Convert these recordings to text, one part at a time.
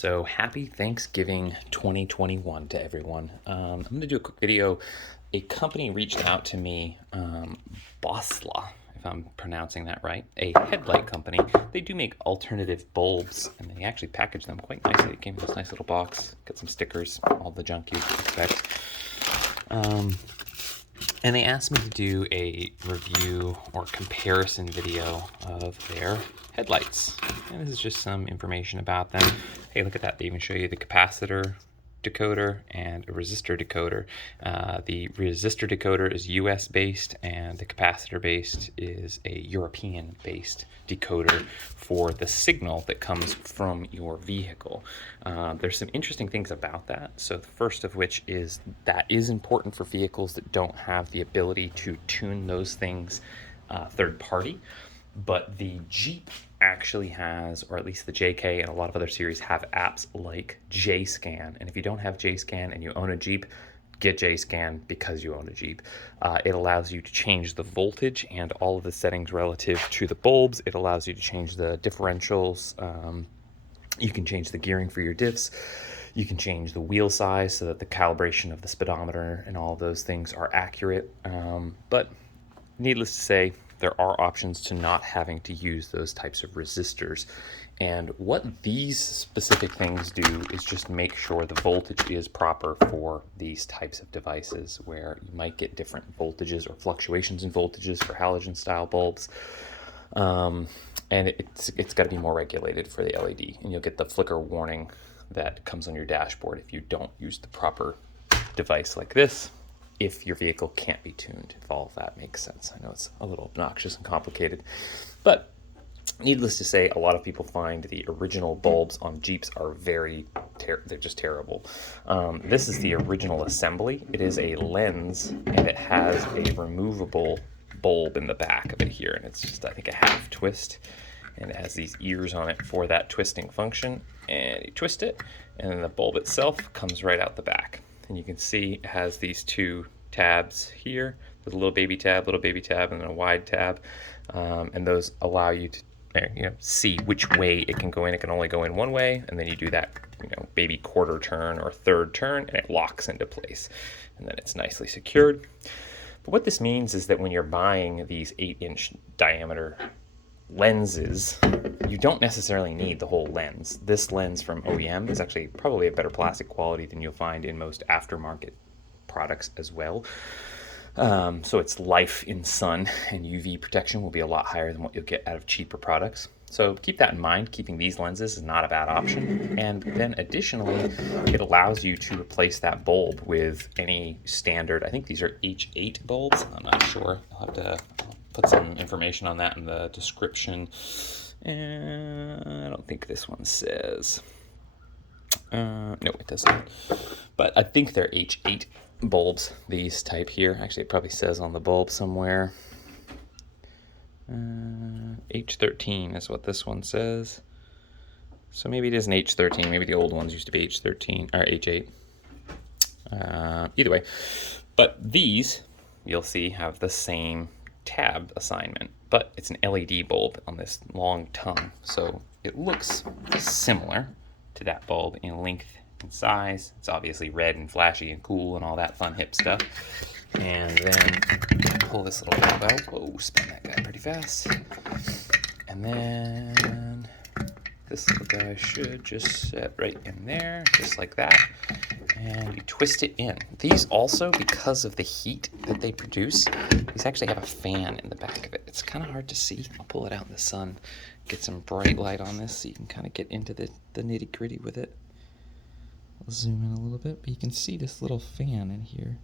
So happy Thanksgiving 2021 to everyone. I'm going to do a quick video. A company reached out to me, Boslla, if I'm pronouncing that right, a headlight company. They do make alternative bulbs, and they actually package them quite nicely. It came in this nice little box, got some stickers, all the junk you expect. And they asked me to do a review or comparison video of their headlights. And this is just some information about them. Hey, look at that. They even show you the capacitor decoder and a resistor decoder. The resistor decoder is US based, and the capacitor based is a European based decoder for the signal that comes from your vehicle. There's some interesting things about that. So the first of which is that is important for vehicles that don't have the ability to tune those things third party. But the Jeep actually has, or at least the JK and a lot of other series have apps like JScan. And if you don't have JScan and you own a Jeep, get JScan because you own a Jeep. It allows you to change the voltage and all of the settings relative to the bulbs. It allows you to change the differentials. You can change the gearing for your diffs. You can change the wheel size so that the calibration of the speedometer and all of those things are accurate. But needless to say, there are options to not having to use those types of resistors. And what these specific things do is just make sure the voltage is proper for these types of devices, where you might get different voltages or fluctuations in voltages for halogen style bulbs. And it's got to be more regulated for the LED, and you'll get the flicker warning that comes on your dashboard if you don't use the proper device like this, if your vehicle can't be tuned, if all of that makes sense. I know it's a little obnoxious and complicated, but needless to say, a lot of people find the original bulbs on Jeeps are they're just terrible. This is the original assembly. It is a lens, and it has a removable bulb in the back of it here, and it's just, I think, a half twist, and it has these ears on it for that twisting function, and you twist it, and then the bulb itself comes right out the back. And you can see it has these two tabs here. There's a little baby tab, and then a wide tab. And those allow you to see which way it can go in. It can only go in one way, and then you do that baby quarter turn or third turn, and it locks into place. And then it's nicely secured. But what this means is that when you're buying these 8-inch diameter lenses, you don't necessarily need the whole lens. This lens from OEM is actually probably a better plastic quality than you'll find in most aftermarket products as well. So its life in sun and UV protection will be a lot higher than what you'll get out of cheaper products. So keep that in mind. Keeping these lenses is not a bad option. And then additionally, it allows you to replace that bulb with any standard, I think these are H8 bulbs. I'm not sure. I'll have to put some information on that in the description. And I don't think this one says. No, it doesn't. But I think they're H8 bulbs, these type here. Actually, it probably says on the bulb somewhere. H13 is what this one says. So maybe it is an H13. Maybe the old ones used to be H13 or H8. Either way. But these, you'll see, have the same tab assignment, but it's an LED bulb on this long tongue, so it looks similar to that bulb in length and size. It's obviously red and flashy and cool and all that fun hip stuff. And then pull this little bulb out. Whoa, spin that guy pretty fast. And then this little guy should just sit right in there, just like that. And you twist it in. These also, because of the heat that they produce, these actually have a fan in the back of it. It's kind of hard to see. I'll pull it out in the sun, get some bright light on this so you can kind of get into the nitty gritty with it. I'll zoom in a little bit, but you can see this little fan in here.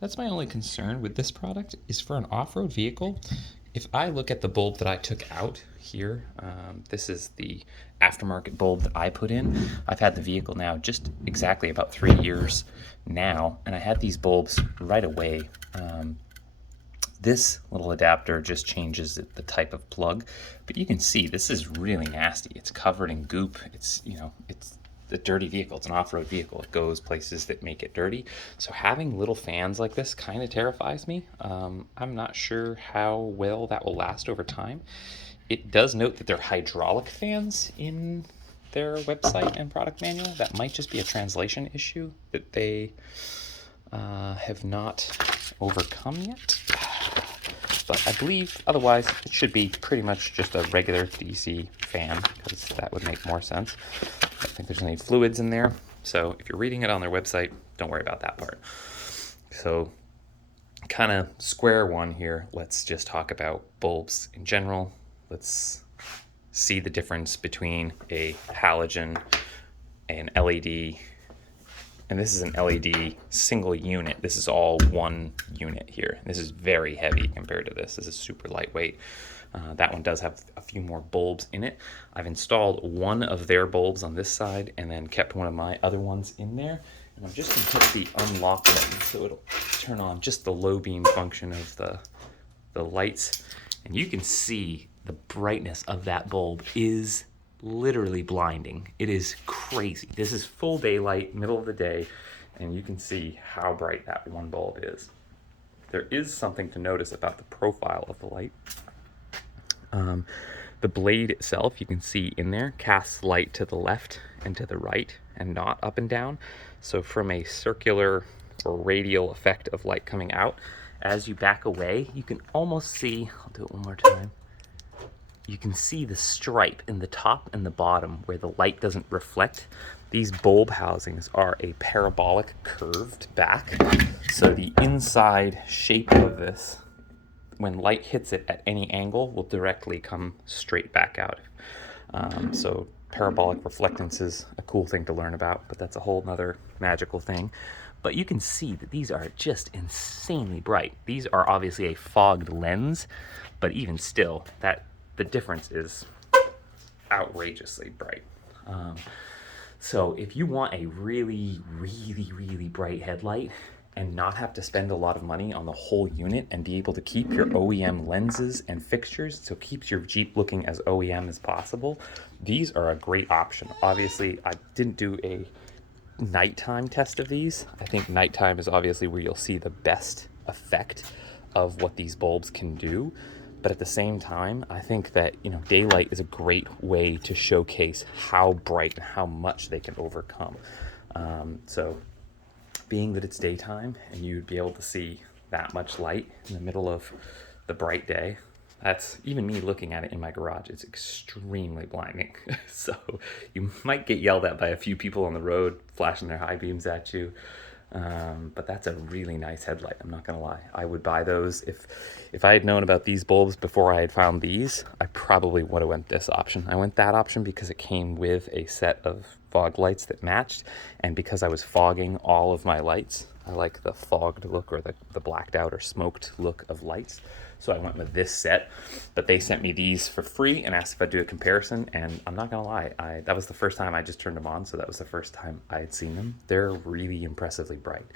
That's my only concern with this product, is for an off-road vehicle. If I look at the bulb that I took out here, this is the aftermarket bulb that I put in. I've had the vehicle now just exactly about 3 years now, and I had these bulbs right away. This little adapter just changes the type of plug, but you can see this is really nasty. It's covered in goop. It's a dirty vehicle. It's an off-road vehicle. It goes places that make it dirty. So having little fans like this kind of terrifies me. I'm not sure how well that will last over time. It does note that they're hydraulic fans in their website and product manual. That might just be a translation issue that they have not overcome yet. But I believe otherwise it should be pretty much just a regular DC fan, because that would make more sense. I don't think there's any fluids in there. So if you're reading it on their website, don't worry about that part. So kind of square one here, let's just talk about bulbs in general. Let's see the difference between a halogen, an LED, and this is an LED single unit. This is all one unit here. This is very heavy compared to this. This is super lightweight. That one does have a few more bulbs in it. I've installed one of their bulbs on this side and then kept one of my other ones in there. And I'm just going to hit the unlock button so it'll turn on just the low beam function of the lights. And you can see the brightness of that bulb is literally blinding. It is crazy. This is full daylight, middle of the day, and you can see how bright that one bulb is. There is something to notice about the profile of the light. The blade itself, you can see in there, casts light to the left and to the right and not up and down. So from a circular or radial effect of light coming out, as you back away, you can almost see, I'll do it one more time, you can see the stripe in the top and the bottom where the light doesn't reflect. These bulb housings are a parabolic curved back. So the inside shape of this, when light hits it at any angle, will directly come straight back out. So parabolic reflectance is a cool thing to learn about, but that's a whole nother magical thing. But you can see that these are just insanely bright. These are obviously a fogged lens, but even still, the difference is outrageously bright. So if you want a really, really, really bright headlight and not have to spend a lot of money on the whole unit and be able to keep your OEM lenses and fixtures, so keeps your Jeep looking as OEM as possible, these are a great option. Obviously, I didn't do a nighttime test of these. I think nighttime is obviously where you'll see the best effect of what these bulbs can do. But at the same time, I think that, daylight is a great way to showcase how bright and how much they can overcome. So being that it's daytime and you'd be able to see that much light in the middle of the bright day, that's even me looking at it in my garage. It's extremely blinding. So you might get yelled at by a few people on the road flashing their high beams at you. But that's a really nice headlight, I'm not gonna lie. I would buy those. If I had known about these bulbs before I had found these, I probably would have went this option. I went that option because it came with a set of fog lights that matched, and because I was fogging all of my lights, I like the fogged look or the blacked out or smoked look of lights. So I went with this set, but they sent me these for free and asked if I'd do a comparison, and I'm not gonna lie, that was the first time I just turned them on, so that was the first time I had seen them. They're really impressively bright.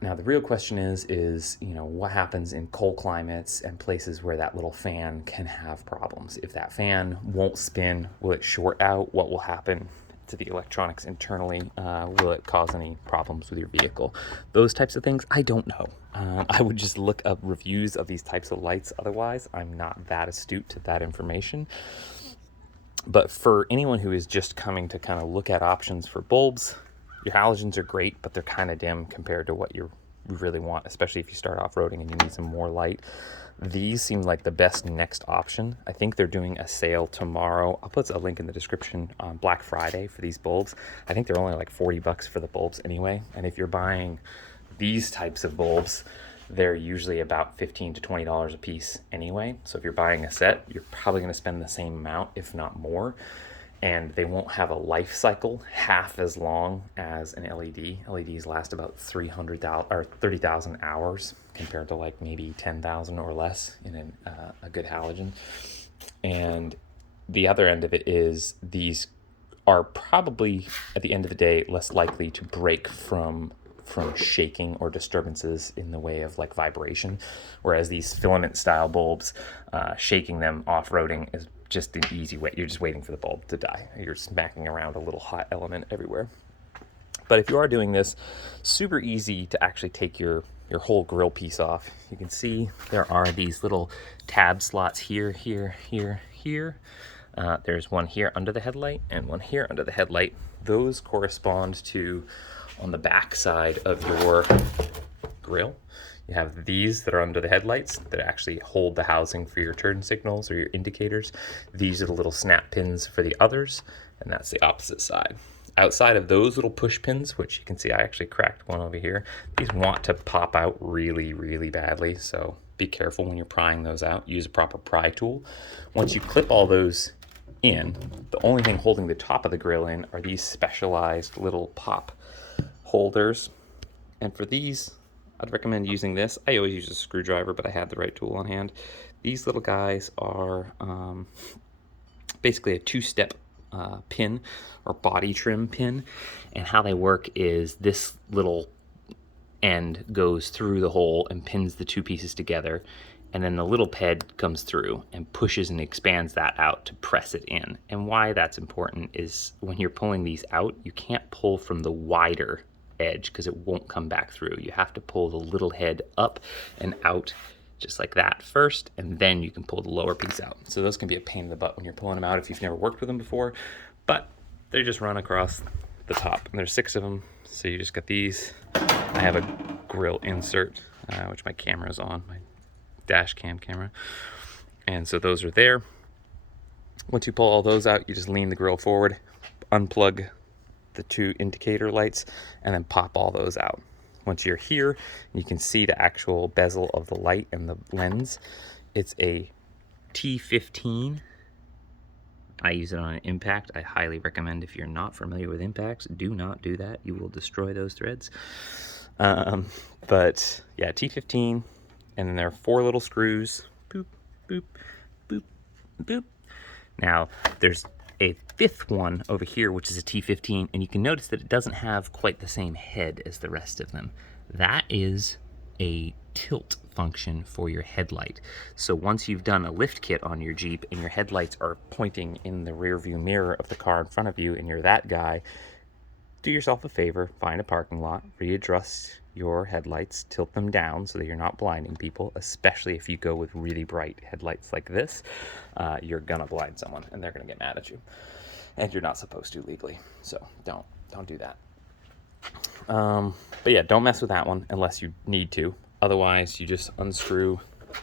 Now the real question is, what happens in cold climates and places where that little fan can have problems? If that fan won't spin, will it short out? What will happen to the electronics internally? Will it cause any problems with your vehicle? Those types of things, I don't know. I would just look up reviews of these types of lights. Otherwise, I'm not that astute to that information. But for anyone who is just coming to kind of look at options for bulbs, your halogens are great, but they're kind of dim compared to what you really want, especially if you start off-roading and you need some more light. These seem like the best next option. I think they're doing a sale tomorrow. I'll put a link in the description on Black Friday for these bulbs. I think they're only like $40 for the bulbs anyway. And if you're buying these types of bulbs, they're usually about $15 to $20 a piece anyway. So if you're buying a set, you're probably going to spend the same amount, if not more. And they won't have a life cycle half as long as an LED. LEDs last about 300,000 or 30,000 hours compared to like maybe 10,000 or less in a good halogen. And the other end of it is these are probably at the end of the day less likely to break from shaking or disturbances in the way of like vibration, whereas these filament style bulbs, shaking them off-roading is just an easy way. You're just waiting for the bulb to die. You're smacking around a little hot element everywhere. But if you are doing this, super easy to actually take your your whole grill piece off, you can see there are these little tab slots here, here, here, here. There's one here under the headlight and one here under the headlight. Those correspond to, on the back side of your grill, you have these that are under the headlights that actually hold the housing for your turn signals or your indicators. These are the little snap pins for the others, and that's the opposite side. Outside of those little push pins, which you can see I actually cracked one over here, these want to pop out really, really badly, so be careful when you're prying those out. Use a proper pry tool. Once you clip all those in, the only thing holding the top of the grill in are these specialized little pop holders. And for these, I'd recommend using this. I always use a screwdriver, but I had the right tool on hand. These little guys are basically a two-step pin or body trim pin, and how they work is this little end goes through the hole and pins the two pieces together, and then the little head comes through and pushes and expands that out to press it in. And why that's important is when you're pulling these out, you can't pull from the wider edge because it won't come back through. You have to pull the little head up and out just like that first, and then you can pull the lower piece out. So those can be a pain in the butt when you're pulling them out if you've never worked with them before, but they just run across the top, and there's 6 of them. So you just got these. I have a grill insert, which my camera's on, my dash cam camera, and so those are there. Once you pull all those out, you just lean the grill forward, unplug the 2 indicator lights, and then pop all those out. Once you're here, you can see the actual bezel of the light and the lens. It's a T15. I use it on an impact. I highly recommend, if you're not familiar with impacts, do not do that. You will destroy those threads. But yeah, T15, and then there are 4 little screws. Boop, boop, boop, boop. Now, there's a 5th one over here, which is a T15, and you can notice that it doesn't have quite the same head as the rest of them. That is a tilt function for your headlight. So once you've done a lift kit on your Jeep and your headlights are pointing in the rear view mirror of the car in front of you and you're that guy, do yourself a favor, find a parking lot, readjust your headlights, tilt them down so that you're not blinding people, especially if you go with really bright headlights like this. You're gonna blind someone and they're gonna get mad at you. And you're not supposed to legally, so don't do that. But yeah, don't mess with that one unless you need to. Otherwise, you just unscrew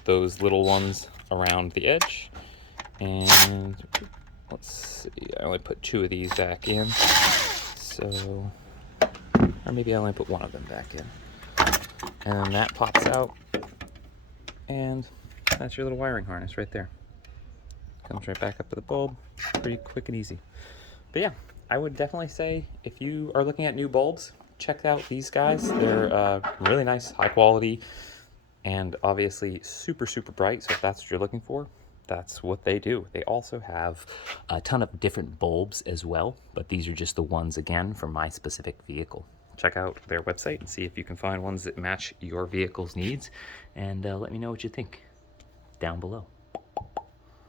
those little ones around the edge. And let's see, I only put 2 of these back in. So, or maybe I only put 1 of them back in. And then that pops out. And that's your little wiring harness right there. Comes right back up to the bulb. Pretty quick and easy. But yeah, I would definitely say if you are looking at new bulbs, check out these guys. They're really nice, high quality, and obviously super, super bright. So if that's what you're looking for, that's what they do. They also have a ton of different bulbs as well, but these are just the ones, again, for my specific vehicle. Check out their website and see if you can find ones that match your vehicle's needs, and let me know what you think down below.